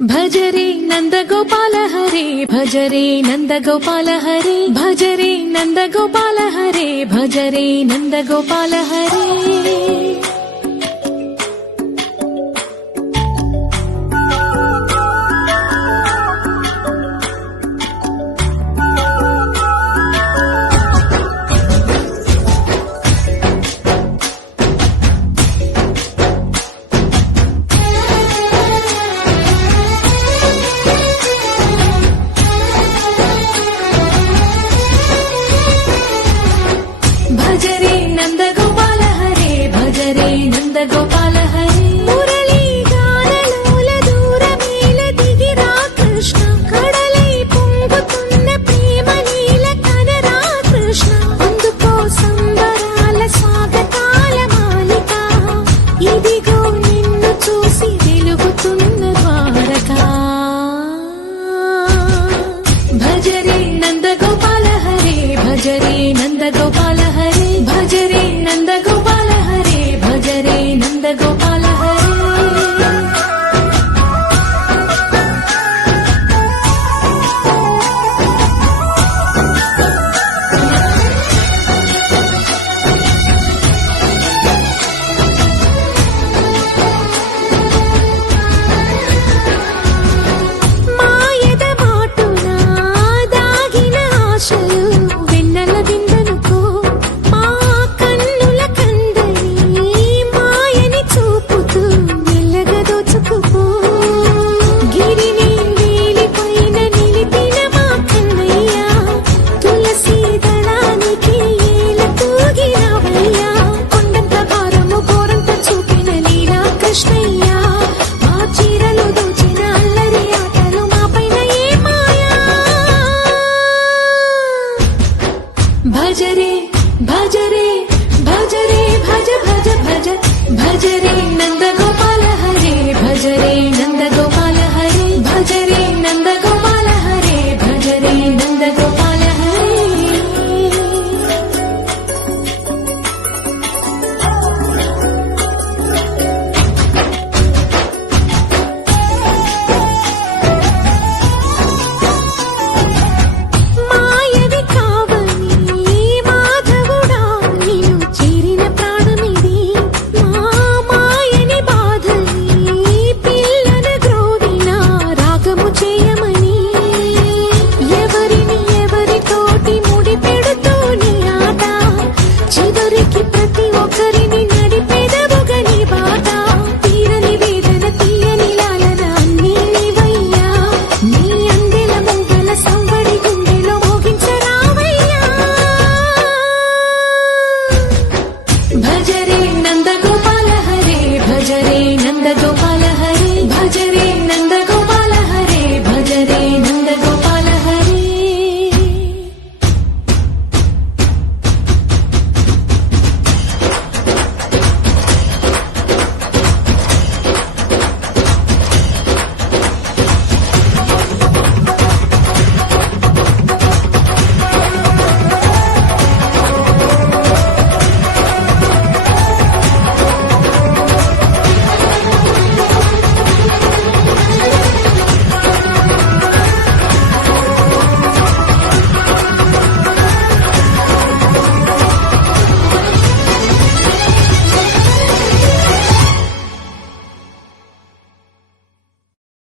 భజరే నందగోపాల హరే భజరే నందగోపాల హరే భజరే నందగోపాల హరే భజరే నందగోపాల హరే భజరే నందగోపాల హరే భజరే నందగోపాల హరే మురళీ గానలోల దూరమేల దిగిరా కృష్ణ కడలై పొంగుతున్న ప్రేమ నీల కనరా కృష్ణ అందుకో సంబరాల స్వాగతాల మాలిక ఇదిగో నిన్ను చూసి వెలుగుతున్న ద్వారకా భజరే నందగోపాల హరే భజరే నందగోపాల